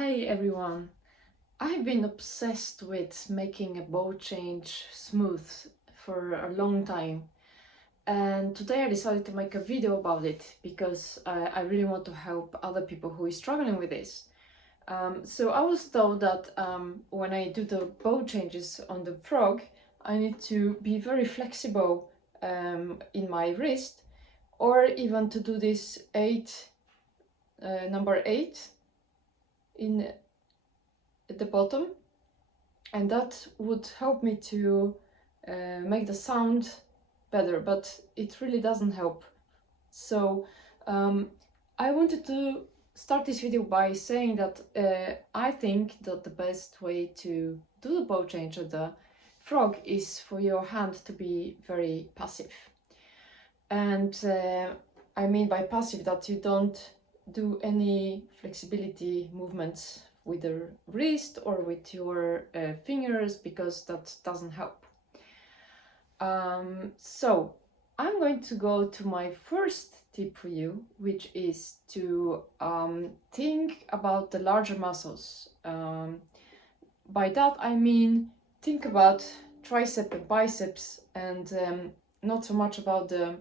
Hi everyone! I've been obsessed with making a bow change smooth for a long time, and today I decided to make a video about it because I really want to help other people who are struggling with this. So I was told that when I do the bow changes on the frog, I need to be very flexible in my wrist, or even to do this number 8 at the bottom, and that would help me to make the sound better, but it really doesn't help. So I wanted to start this video by saying that I think that the best way to do the bow change of the frog is for your hand to be very passive. And I mean by passive that you don't do any flexibility movements with the wrist or with your fingers, because that doesn't help. So I'm going to go to my first tip for you, which is to think about the larger muscles. By that I mean think about tricep and biceps, and not so much about the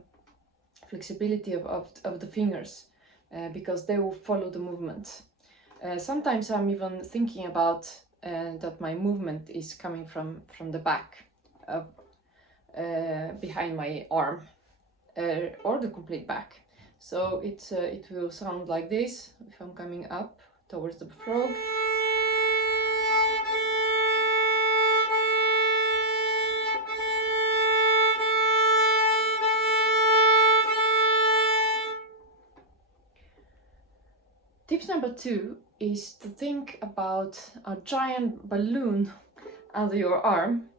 flexibility of the fingers, because they will follow the movement. Sometimes I'm even thinking about that my movement is coming from the back, behind my arm, or the complete back. So it will sound like this if I'm coming up towards the frog. Tips number 2 is to think about a giant balloon under your arm,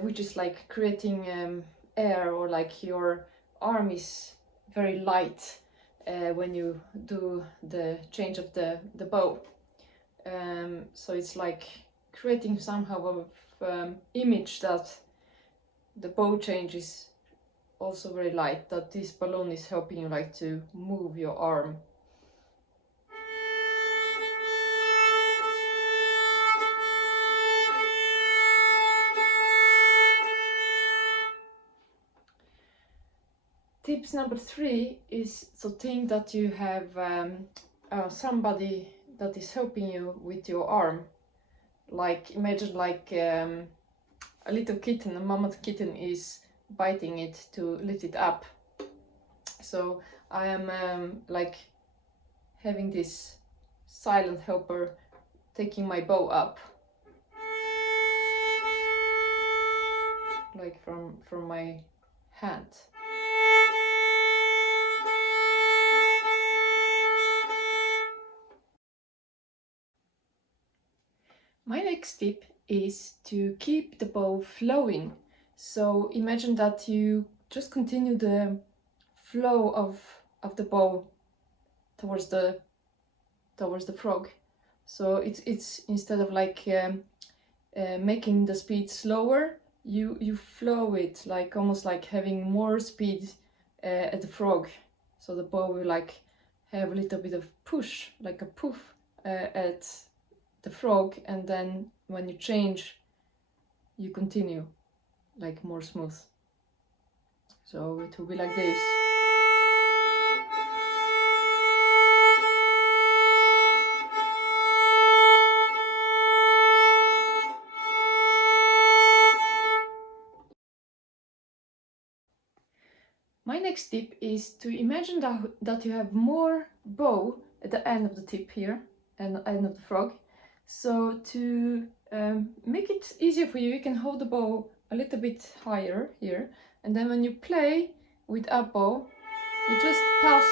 which is like creating air, or like your arm is very light when you do the change of the bow. So it's like creating somehow of image that the bow change is also very light, that this balloon is helping you like to move your arm. Tips number 3 is to think that you have somebody that is helping you with your arm. Like imagine like a little kitten, a mammoth kitten is biting it to lift it up. So I am like having this silent helper taking my bow up, like from my hand. My next tip is to keep the bow flowing. So imagine that you just continue the flow of the bow towards the frog. So it's instead of like making the speed slower, you flow it, like almost like having more speed at the frog. So the bow will like have a little bit of push, like a poof at the frog, and then when you change, you continue like more smooth. So it will be like this. My next tip is to imagine that you have more bow at the end of the tip here and the end of the frog. So to make it easier for you, you can hold the bow a little bit higher here, and then when you play with up bow, you just pass .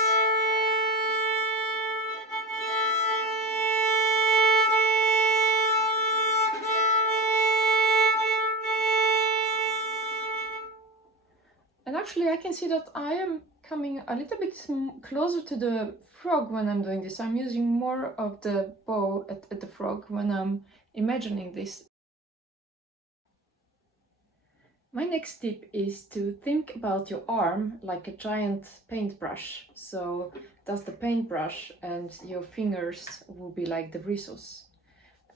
And actually I can see that I am coming a little bit closer to the frog when I'm doing this. I'm using more of the bow at the frog when I'm imagining this. My next tip is to think about your arm like a giant paintbrush. So that's the paintbrush, and your fingers will be like the bristles.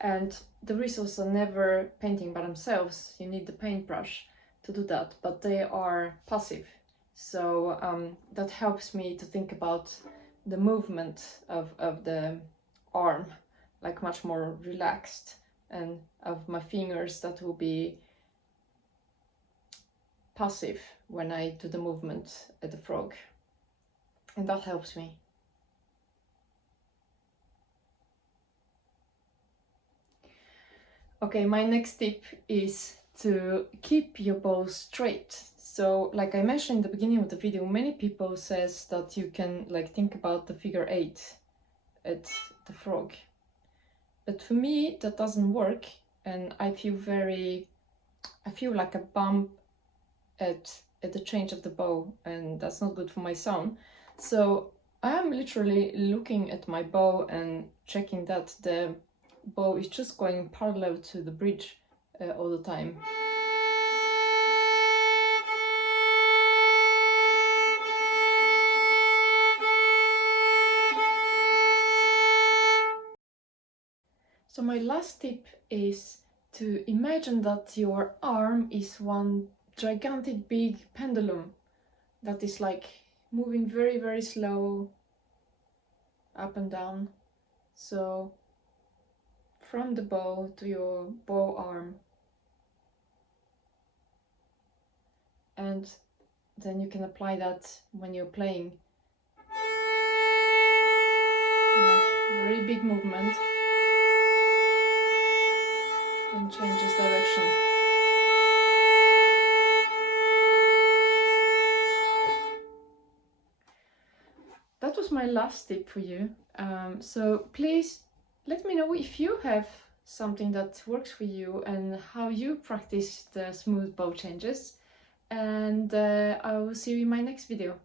And the bristles are never painting by themselves. You need the paintbrush to do that, but they are passive. So that helps me to think about the movement of the arm, like much more relaxed, and of my fingers that will be passive when I do the movement at the frog. And that helps me. Okay, my next tip is to keep your bow straight. So like I mentioned in the beginning of the video, many people says that you can like think about the figure 8 at the frog. But for me that doesn't work, and I feel like a bump at the change of the bow, and that's not good for my sound. So I am literally looking at my bow and checking that the bow is just going parallel to the bridge all the time. So my last tip is to imagine that your arm is one gigantic big pendulum that is like moving very, very slow up and down. So from the bow to your bow arm, and then you can apply that when you're playing, like very big movement, and changes direction. That was my last tip for you. So please let me know if you have something that works for you and how you practice the smooth bow changes. And I will see you in my next video.